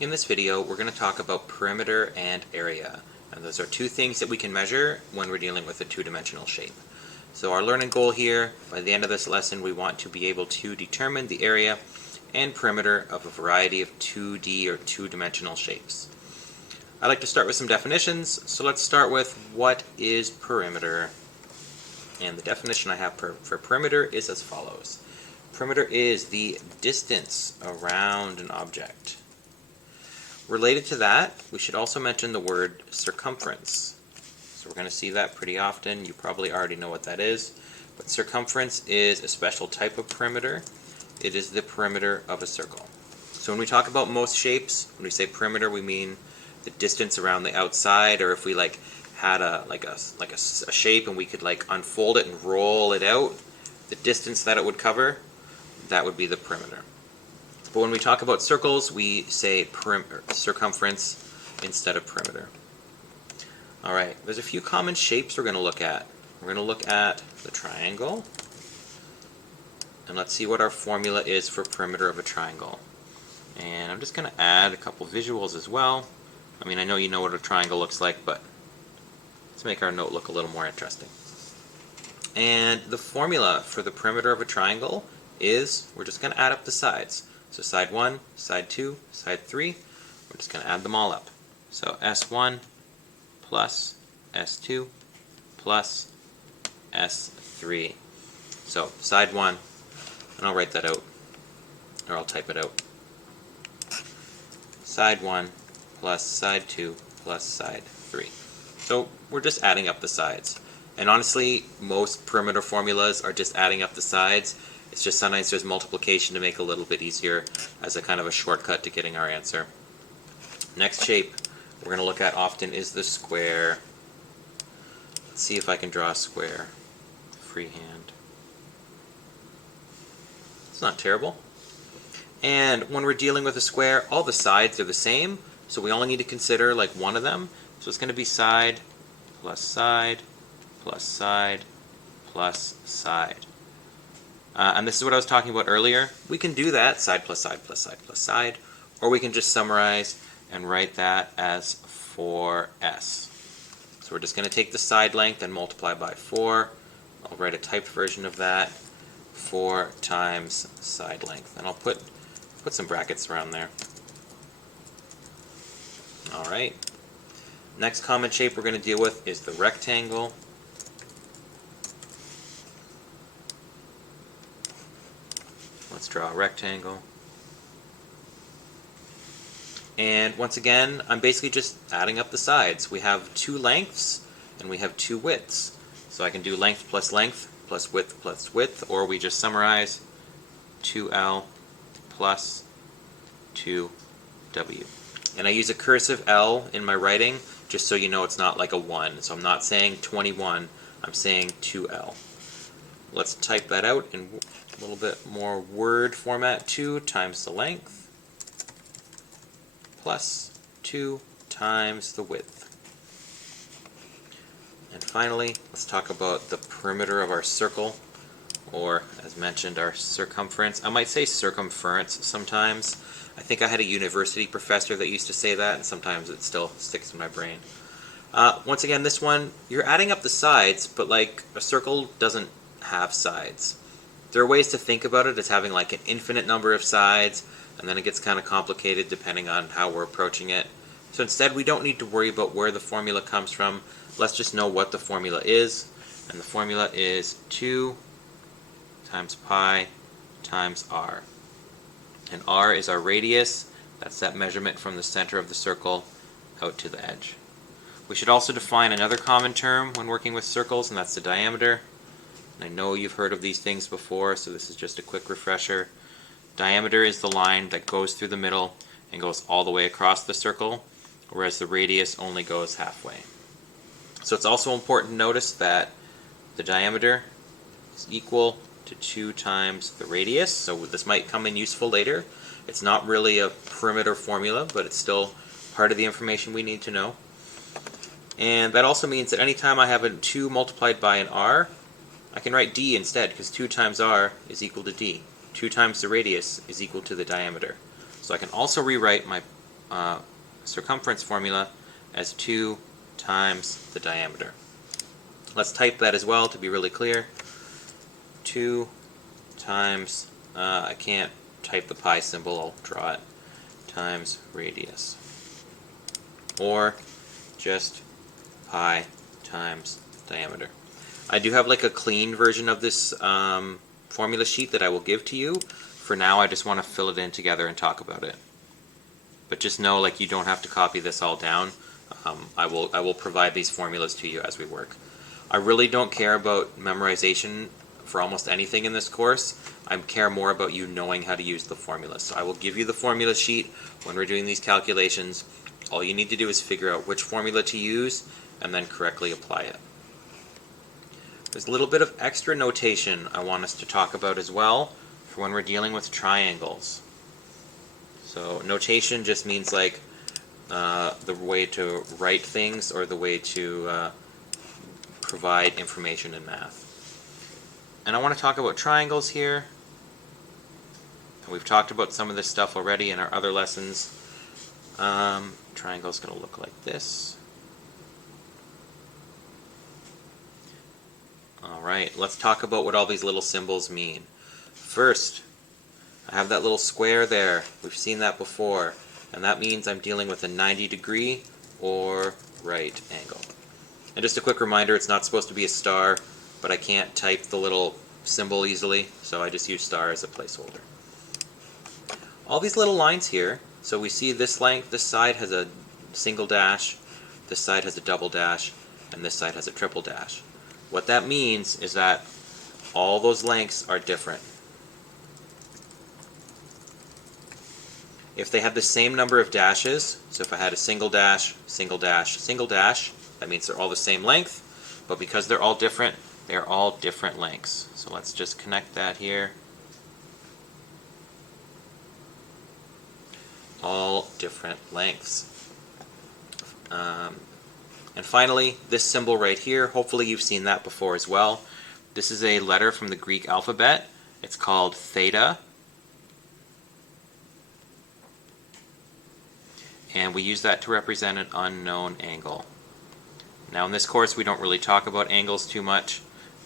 In this video, we're going to talk about perimeter and area. And those are two things that we can measure when we're dealing with a two-dimensional shape. So our learning goal here, by the end of this lesson, we want to be able to determine the area and perimeter of a variety of 2D or two-dimensional shapes. I'd like to start with some definitions, so let's start with what is perimeter. And the definition I have for perimeter is as follows. Perimeter is the distance around an object. Related to that, we should also mention the word circumference. So we're going to see that pretty often. You probably already know what that is. But circumference is a special type of perimeter. It is the perimeter of a circle. So when we talk about most shapes, when we say perimeter, we mean the distance around the outside, or if we had a shape and we could unfold it and roll it out, the distance that it would cover, that would be the perimeter. But when we talk about circles, we say circumference instead of perimeter. Alright, there's a few common shapes we're going to look at. We're going to look at the triangle, and let's see what our formula is for perimeter of a triangle. And I'm just going to add a couple visuals as well. I mean, I know you know what a triangle looks like, but let's make our note look a little more interesting. And the formula for the perimeter of a triangle is, we're just going to add up the sides. So side 1, side 2, side 3, we're just going to add them all up. So S1 plus S2 plus S3. So side 1, and I'll write that out, or I'll type it out. Side 1 plus side 2 plus side 3. So we're just adding up the sides. And honestly, most perimeter formulas are just adding up the sides. It's just sometimes there's multiplication to make it a little bit easier as a kind of a shortcut to getting our answer. Next shape we're going to look at often is the square. Let's see if I can draw a square freehand. It's not terrible. And when we're dealing with a square, all the sides are the same, so we only need to consider one of them. So it's going to be side plus side plus side plus side. And this is what I was talking about earlier. We can do that, side plus side plus side plus side, or we can just summarize and write that as 4s. So we're just going to take the side length and multiply by 4. I'll write a typed version of that, 4 times side length. And I'll put some brackets around there. Alright. Next common shape we're going to deal with is the rectangle. Let's draw a rectangle. And once again, I'm basically just adding up the sides. We have two lengths and we have two widths. So I can do length plus width, or we just summarize 2L plus 2W. And I use a cursive L in my writing just so you know it's not like a 1. So I'm not saying 21, I'm saying 2L. Let's type that out in a little bit more word format. 2 times the length plus 2 times the width. And finally, let's talk about the perimeter of our circle, or as mentioned, our circumference. I might say circumference sometimes. I think I had a university professor that used to say that, and sometimes it still sticks in my brain. Once again, this one, you're adding up the sides, but a circle doesn't have sides. There are ways to think about it as having an infinite number of sides, and then it gets kind of complicated depending on how we're approaching it. So instead, we don't need to worry about where the formula comes from. Let's just know what the formula is, and the formula is 2 times pi times r. And r is our radius. That's that measurement from the center of the circle out to the edge. We should also define another common term when working with circles, and that's the diameter. I know you've heard of these things before, so this is just a quick refresher. Diameter is the line that goes through the middle and goes all the way across the circle, whereas the radius only goes halfway. So it's also important to notice that the diameter is equal to 2 times the radius, so this might come in useful later. It's not really a perimeter formula, but it's still part of the information we need to know. And that also means that anytime I have a 2 multiplied by an r, I can write d instead, because 2 times r is equal to d. 2 times the radius is equal to the diameter. So I can also rewrite my circumference formula as 2 times the diameter. Let's type that as well to be really clear. 2 times, I can't type the pi symbol, I'll draw it, times radius. Or just pi times diameter. I do have like a clean version of this formula sheet that I will give to you. For now, I just want to fill it in together and talk about it. But just know, like, you don't have to copy this all down. I will provide these formulas to you as we work. I really don't care about memorization for almost anything in this course. I care more about you knowing how to use the formulas. So I will give you the formula sheet when we're doing these calculations. All you need to do is figure out which formula to use and then correctly apply it. There's a little bit of extra notation I want us to talk about as well for when we're dealing with triangles. So notation just means like the way to write things or the way to provide information in math. And I want to talk about triangles here. We've talked about some of this stuff already in our other lessons. Triangle is going to look like this. Alright, let's talk about what all these little symbols mean. First, I have that little square there. We've seen that before. And that means I'm dealing with a 90-degree or right angle. And just a quick reminder, it's not supposed to be a star, but I can't type the little symbol easily, so I just use star as a placeholder. All these little lines here, so we see this length, this side has a single dash, this side has a double dash, and this side has a triple dash. What that means is that all those lengths are different. If they have the same number of dashes, so if I had a single dash, single dash, single dash, that means they're all the same length, but because they're all different, they're all different lengths. So let's just connect that here. All different lengths. And finally, this symbol right here, hopefully you've seen that before as well. This is a letter from the Greek alphabet. It's called theta. And we use that to represent an unknown angle. Now in this course we don't really talk about angles too much,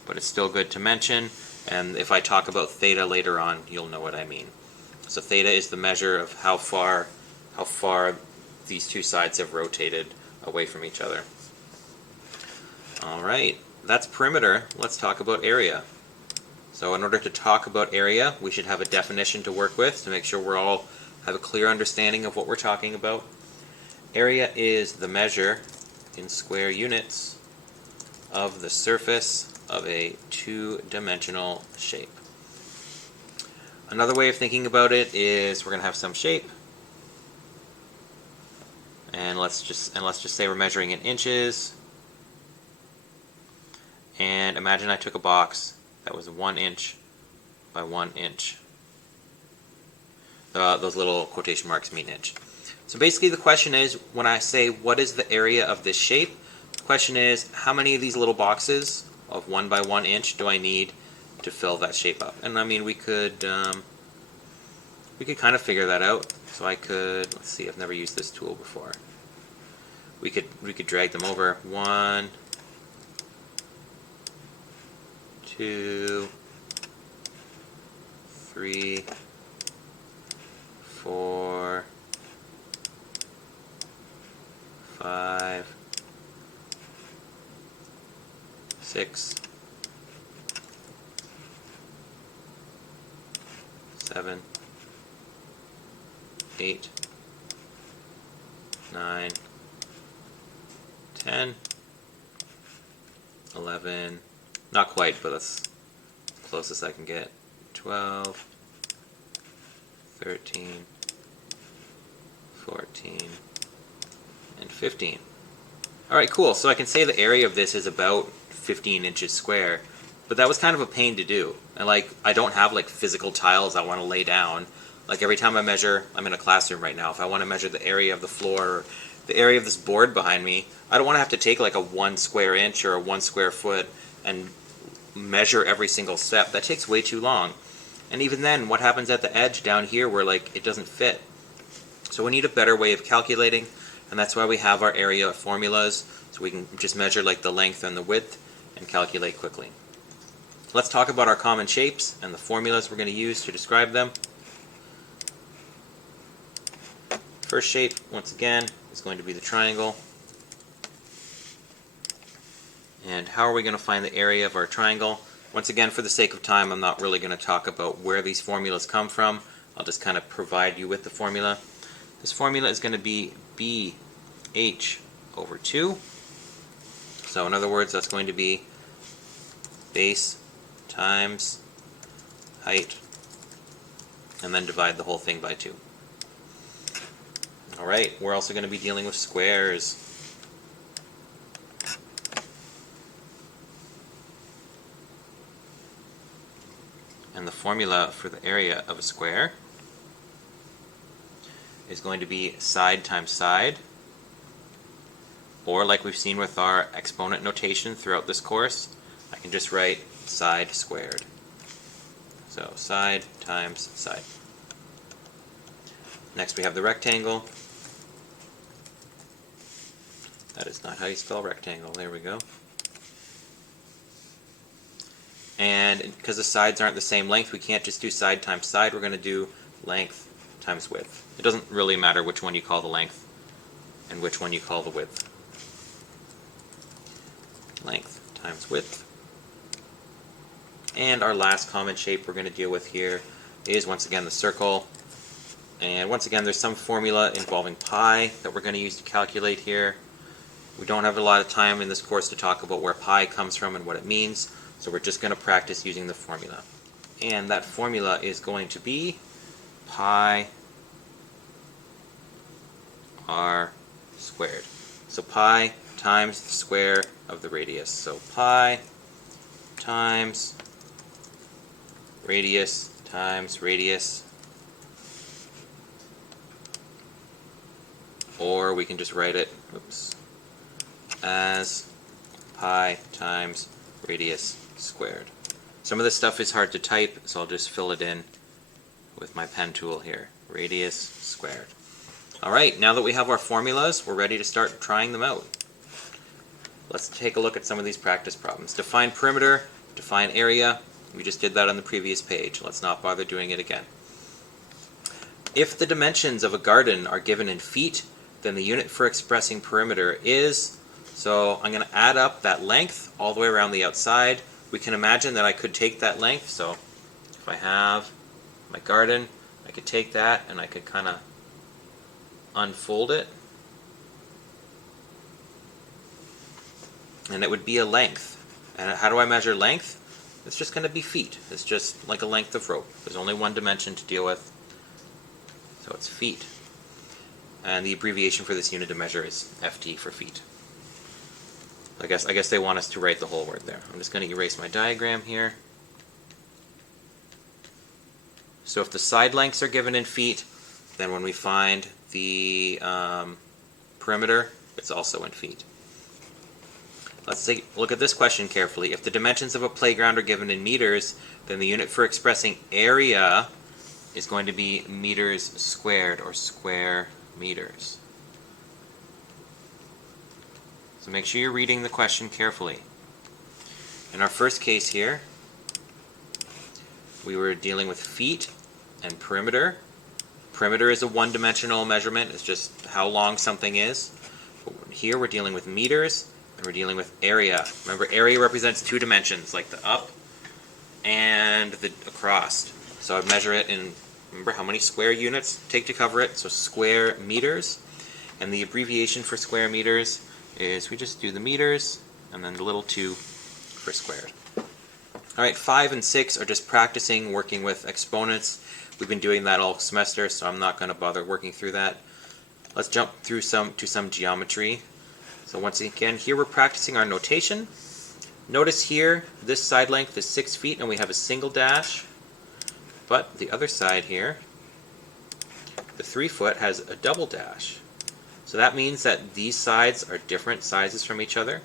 but it's still good to mention, and if I talk about theta later on, you'll know what I mean. So theta is the measure of how far these two sides have rotated away from each other. Alright, that's perimeter. Let's talk about area. So in order to talk about area, we should have a definition to work with to make sure we all have a clear understanding of what we're talking about. Area is the measure in square units of the surface of a two-dimensional shape. Another way of thinking about it is we're going to have some shape, and let's just say we're measuring in inches. And imagine I took a box that was 1 inch by 1 inch. Those little quotation marks mean inch. So basically the question is, when I say what is the area of this shape, the question is how many of these little boxes of 1 by 1 inch do I need to fill that shape up? And I mean, we could kind of figure that out. So I could, let's see, I've never used this tool before. We could drag them over. 1, 2, 3, 4, 5, 6, 7, 8, 9, 10, 11, not quite, but that's the closest I can get, 12, 13, 14, and 15. Alright, cool. So I can say the area of this is about 15 inches square, but that was kind of a pain to do. And I don't have like physical tiles I want to lay down. Like every time I measure, I'm in a classroom right now, if I want to measure the area of the floor or the area of this board behind me, I don't want to have to take like a 1 square inch or a 1 square foot and measure every single step. That takes way too long. And even then, what happens at the edge down here where like it doesn't fit? So we need a better way of calculating, and that's why we have our area formulas, so we can just measure like the length and the width and calculate quickly. Let's talk about our common shapes and the formulas we're going to use to describe them. First shape, once again, is going to be the triangle. And how are we going to find the area of our triangle? Once again, for the sake of time, I'm not really going to talk about where these formulas come from. I'll just kind of provide you with the formula. This formula is going to be BH over 2. So in other words, that's going to be base times height, and then divide the whole thing by 2. Alright, we're also going to be dealing with squares. And the formula for the area of a square is going to be side times side, or like we've seen with our exponent notation throughout this course, I can just write side squared. So side times side. Next we have the rectangle. That is not how you spell rectangle. There we go. And because the sides aren't the same length, we can't just do side times side. We're going to do length times width. It doesn't really matter which one you call the length and which one you call the width. Length times width. And our last common shape we're going to deal with here is once again the circle. And once again, there's some formula involving pi that we're going to use to calculate here. We don't have a lot of time in this course to talk about where pi comes from and what it means, so we're just going to practice using the formula. And that formula is going to be pi r squared. So pi times the square of the radius. So pi times radius, or we can just write it as pi times radius squared. Some of this stuff is hard to type, so I'll just fill it in with my pen tool here. Radius squared. Alright, now that we have our formulas, we're ready to start trying them out. Let's take a look at some of these practice problems. Define perimeter, define area. We just did that on the previous page. Let's not bother doing it again. If the dimensions of a garden are given in feet, then the unit for expressing perimeter is, so I'm going to add up that length all the way around the outside. We can imagine that I could take that length, so if I have my garden, I could take that and I could kind of unfold it, and it would be a length. And how do I measure length? It's just going to be feet. It's just like a length of rope. There's only one dimension to deal with, so it's feet. And the abbreviation for this unit of measure is FT for feet. I guess they want us to write the whole word there. I'm just going to erase my diagram here. So if the side lengths are given in feet, then when we find the perimeter, it's also in feet. Let's take a look at this question carefully. If the dimensions of a playground are given in meters, then the unit for expressing area is going to be meters squared, or square meters. So make sure you're reading the question carefully. In our first case here, we were dealing with feet and perimeter. Perimeter is a one-dimensional measurement. It's just how long something is. But here we're dealing with meters, and we're dealing with area. Remember, area represents two dimensions, like the up and the across. So I'd measure it in, remember how many square units take to cover it, so square meters. And the abbreviation for square meters is we just do the meters and then the little 2 for squared. Alright, 5 and 6 are just practicing working with exponents. We've been doing that all semester, so I'm not going to bother working through that. Let's jump through to some geometry. So once again, here we're practicing our notation. Notice here, this side length is 6 feet and we have a single dash. But the other side here, the 3 foot has a double dash. So that means that these sides are different sizes from each other.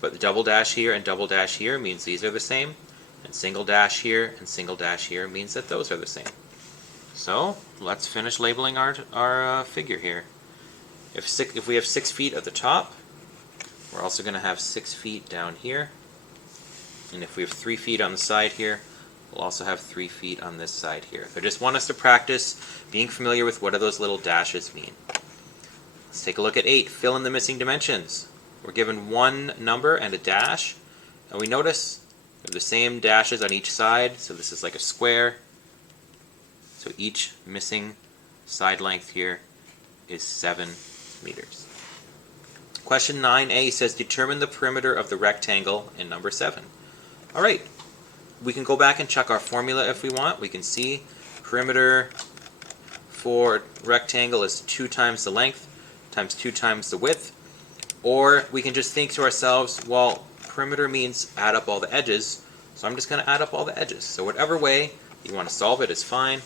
But the double dash here and double dash here means these are the same. And single dash here and single dash here means that those are the same. So let's finish labeling our figure here. If we have 6 feet at the top, we're also going to have 6 feet down here. And if we have 3 feet on the side here, we'll also have 3 feet on this side here. I just want us to practice being familiar with what do those little dashes mean. Let's take a look at 8. Fill in the missing dimensions. We're given one number and a dash. And we notice we have the same dashes on each side, so this is like a square. So each missing side length here is 7 meters. Question 9a says determine the perimeter of the rectangle in number 7. Alright, we can go back and check our formula if we want. We can see perimeter for rectangle is 2 times the length times 2 times the width. Or we can just think to ourselves, well, perimeter means add up all the edges, so I'm just going to add up all the edges. So whatever way you want to solve it is fine.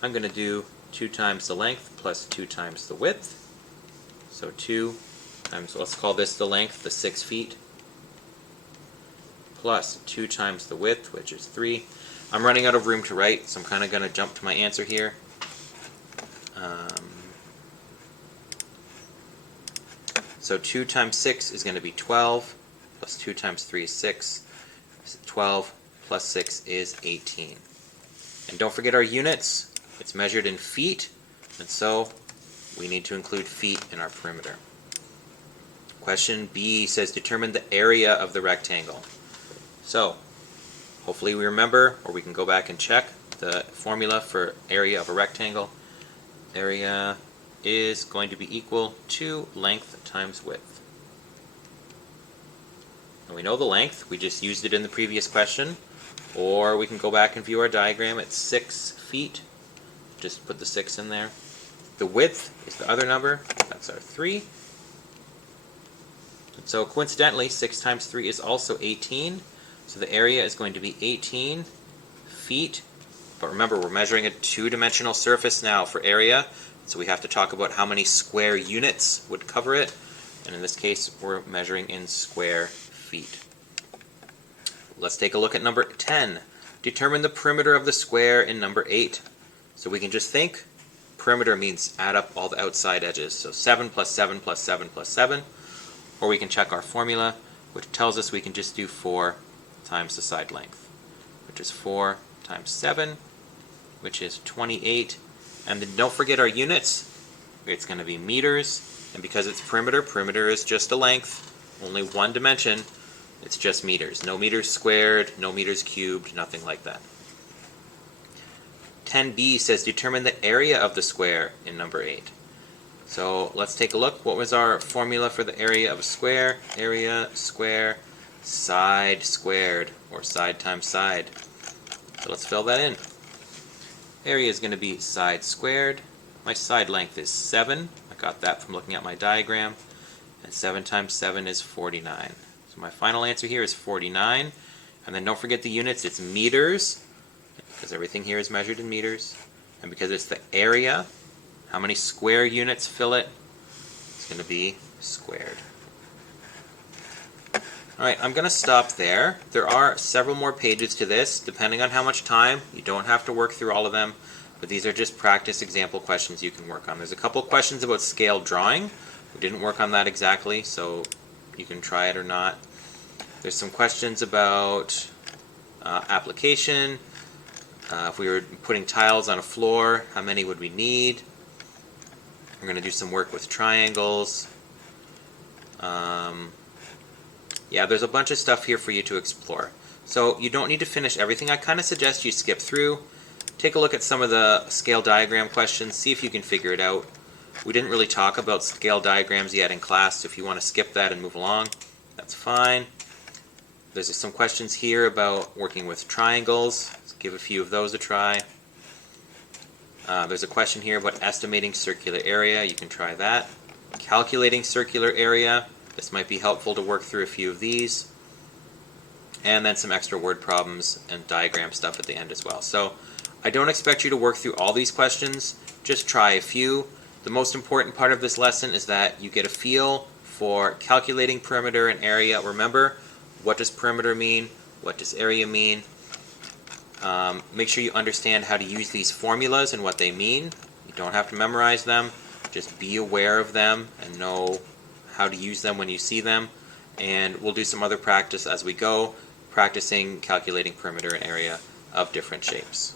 I'm going to do 2 times the length plus 2 times the width. So 2 times, let's call this the length, the 6 feet, plus 2 times the width, which is 3. I'm running out of room to write, so I'm kind of going to jump to my answer here. So 2 times 6 is going to be 12, plus 2 times 3 is 6. 12 plus 6 is 18. And don't forget our units. It's measured in feet, and so we need to include feet in our perimeter. Question B says determine the area of the rectangle. So hopefully we remember, or we can go back and check the formula for area of a rectangle. Area is going to be equal to length times width. And we know the length, we just used it in the previous question, or we can go back and view our diagram at 6 feet. Just put the 6 in there. The width is the other number, that's our 3. And so coincidentally, 6 times 3 is also 18, so the area is going to be 18 feet. But remember, we're measuring a two-dimensional surface now for area, so we have to talk about how many square units would cover it, and in this case we're measuring in square feet. Let's take a look at number 10. Determine the perimeter of the square in number 8. So we can just think perimeter means add up all the outside edges, so 7 plus 7 plus 7 plus 7, or we can check our formula, which tells us we can just do 4 times the side length, which is 4 times 7, which is 28. And then don't forget our units. It's going to be meters, and because it's perimeter, perimeter is just a length, only one dimension, it's just meters. No meters squared, no meters cubed, nothing like that. 10b says determine the area of the square in number 8. So let's take a look. What was our formula for the area of a square? Area, square, side squared, or side times side. So let's fill that in. Area is going to be side squared. My side length is 7. I got that from looking at my diagram. And 7 times 7 is 49. So my final answer here is 49. And then don't forget the units. It's meters, because everything here is measured in meters. And because it's the area, how many square units fill it? It's going to be squared. Alright, I'm going to stop there. There are several more pages to this, depending on how much time. You don't have to work through all of them, but these are just practice example questions you can work on. There's a couple questions about scale drawing. We didn't work on that exactly, so you can try it or not. There's some questions about application. If we were putting tiles on a floor, how many would we need? We're going to do some work with triangles. Yeah, there's a bunch of stuff here for you to explore. So you don't need to finish everything. I kind of suggest you skip through, take a look at some of the scale diagram questions, see if you can figure it out. We didn't really talk about scale diagrams yet in class, so if you want to skip that and move along, that's fine. There's some questions here about working with triangles. Let's give a few of those a try. There's a question here about estimating circular area. You can try that. Calculating circular area. This might be helpful to work through a few of these. And then some extra word problems and diagram stuff at the end as well. So I don't expect you to work through all these questions. Just try a few. The most important part of this lesson is that you get a feel for calculating perimeter and area. Remember, what does perimeter mean? What does area mean? Make sure you understand how to use these formulas and what they mean. You don't have to memorize them. Just be aware of them and know how to use them when you see them. And we'll do some other practice as we go, practicing calculating perimeter and area of different shapes.